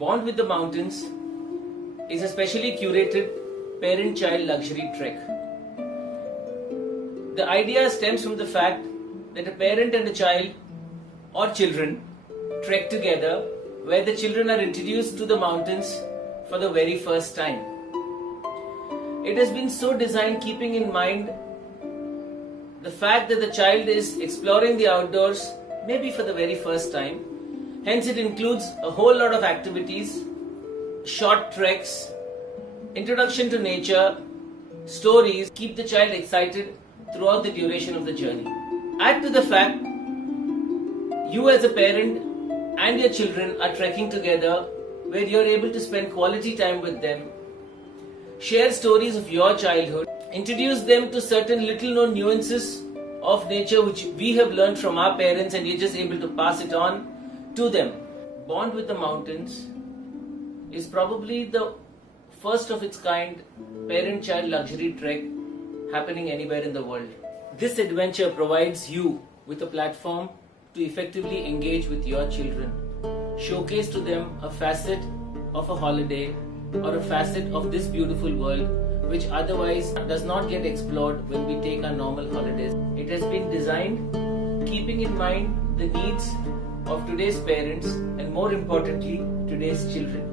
Bond with the Mountains is a specially curated parent-child luxury trek. The idea stems from the fact that a parent and a child or children trek together where the children are introduced to the mountains for the very first time. It has been so designed keeping in mind the fact that the child is exploring the outdoors maybe for the very first time. Hence it includes a whole lot of activities, short treks, introduction to nature, stories, keep the child excited throughout the duration of the journey. Add to the fact, you as a parent and your children are trekking together where you are able to spend quality time with them, share stories of your childhood, introduce them to certain little known nuances of nature which we have learned from our parents and you're just able to pass it on to them. Bond with the Mountains is probably the first of its kind parent-child luxury trek happening anywhere in the world. This adventure provides you with a platform to effectively engage with your children, showcase to them a facet of a holiday or a facet of this beautiful world which otherwise does not get explored when we take our normal holidays. It has been designed keeping in mind the needs of today's parents and more importantly today's children.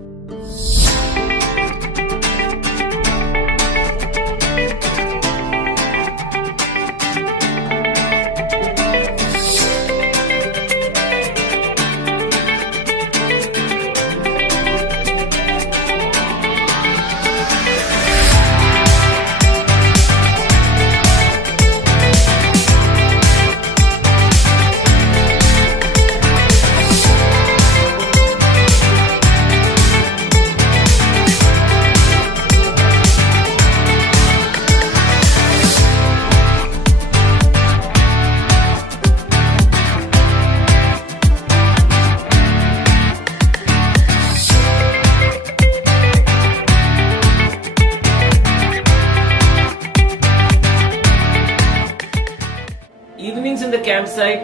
Evenings in the campsite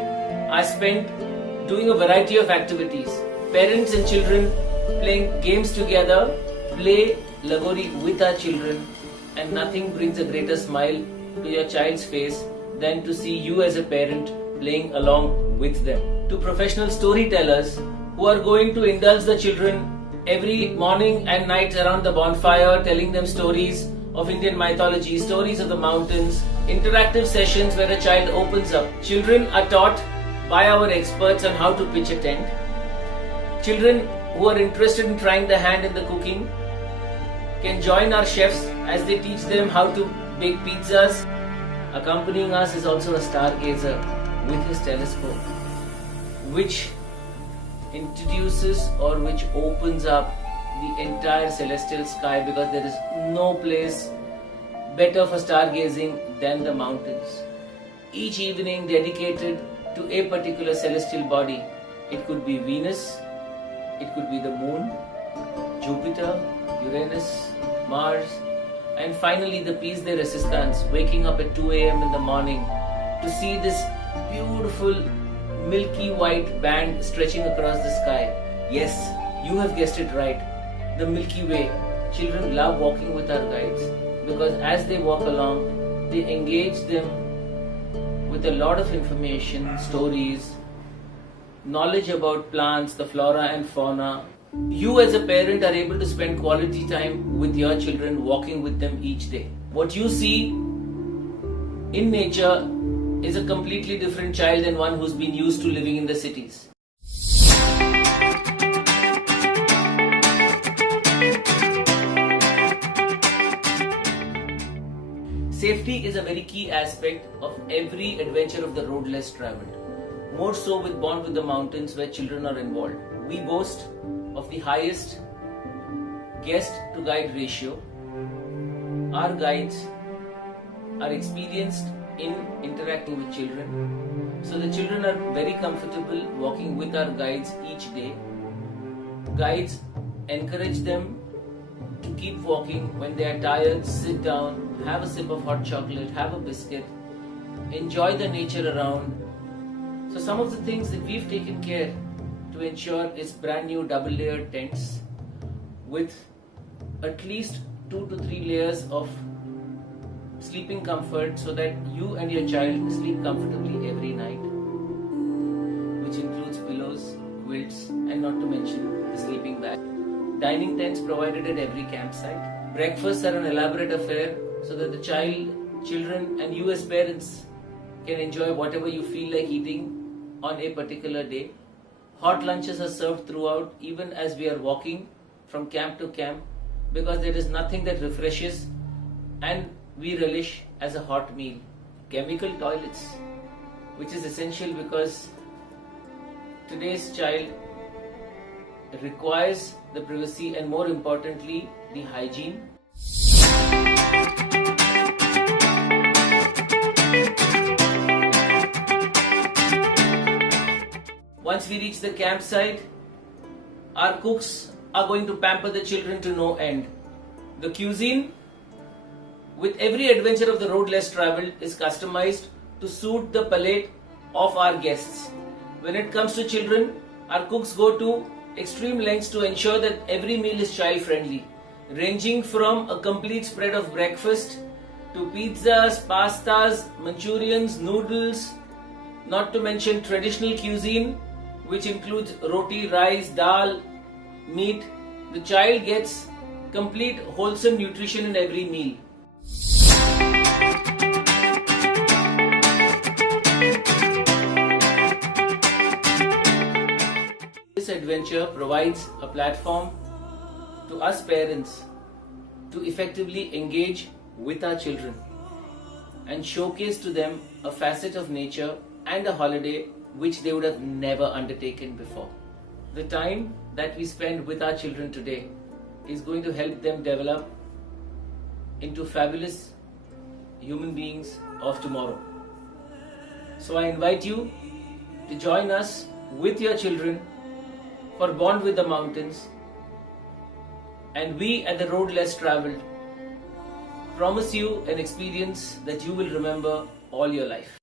are spent doing a variety of activities. Parents and children playing games together, play Lagori with our children, and nothing brings a greater smile to your child's face than to see you as a parent playing along with them. To professional storytellers who are going to indulge the children every morning and night around the bonfire, telling them stories of Indian mythology, stories of the mountains, interactive sessions where a child opens up. Children are taught by our experts on how to pitch a tent. Children who are interested in trying their hand in the cooking can join our chefs as they teach them how to bake pizzas. Accompanying us is also a stargazer with his telescope, which introduces or which opens up the entire celestial sky, because there is no place better for stargazing than the mountains. Each evening dedicated to a particular celestial body. It could be Venus, it could be the moon, Jupiter, Uranus, Mars, and finally the piece de resistance, waking up at 2 a.m. in the morning to see this beautiful milky white band stretching across the sky. Yes, you have guessed it right. The Milky Way. Children love walking with our guides because as they walk along, they engage them with a lot of information, stories, knowledge about plants, the flora and fauna. You as a parent are able to spend quality time with your children, walking with them each day. What you see in nature is a completely different child than one who's been used to living in the cities. Safety is a very key aspect of every adventure of the road less traveled. More so with Bond with the Mountains where children are involved. We boast of the highest guest to guide ratio. Our guides are experienced in interacting with children. So the children are very comfortable walking with our guides each day. Guides encourage them to keep walking. When they are tired, sit down, have a sip of hot chocolate, have a biscuit, enjoy the nature around. So some of the things that we've taken care to ensure is brand new double layered tents, with at least 2 to 3 layers of sleeping comfort so that you and your child sleep comfortably every night, which includes pillows, quilts, and not to mention the sleeping bag. Dining tents provided at every campsite. Breakfasts are an elaborate affair so that the children and you as parents can enjoy whatever you feel like eating on a particular day. Hot lunches are served throughout, even as we are walking from camp to camp, because there is nothing that refreshes and we relish as a hot meal. Chemical toilets, which is essential because today's child requires the privacy and, more importantly, the hygiene. Once we reach the campsite, our cooks are going to pamper the children to no end. The cuisine, with every adventure of the road less traveled, is customized to suit the palate of our guests. When it comes to children, our cooks go to extreme lengths to ensure that every meal is child friendly, ranging from a complete spread of breakfast to pizzas, pastas, Manchurians, noodles, not to mention traditional cuisine, which includes roti, rice, dal, meat. The child gets complete wholesome nutrition in every meal. This adventure provides a platform to us parents to effectively engage with our children and showcase to them a facet of nature and a holiday which they would have never undertaken before. The time that we spend with our children today is going to help them develop into fabulous human beings of tomorrow. So I invite you to join us with your children for Bond with the Mountains, and we at the Road Less Traveled promise you an experience that you will remember all your life.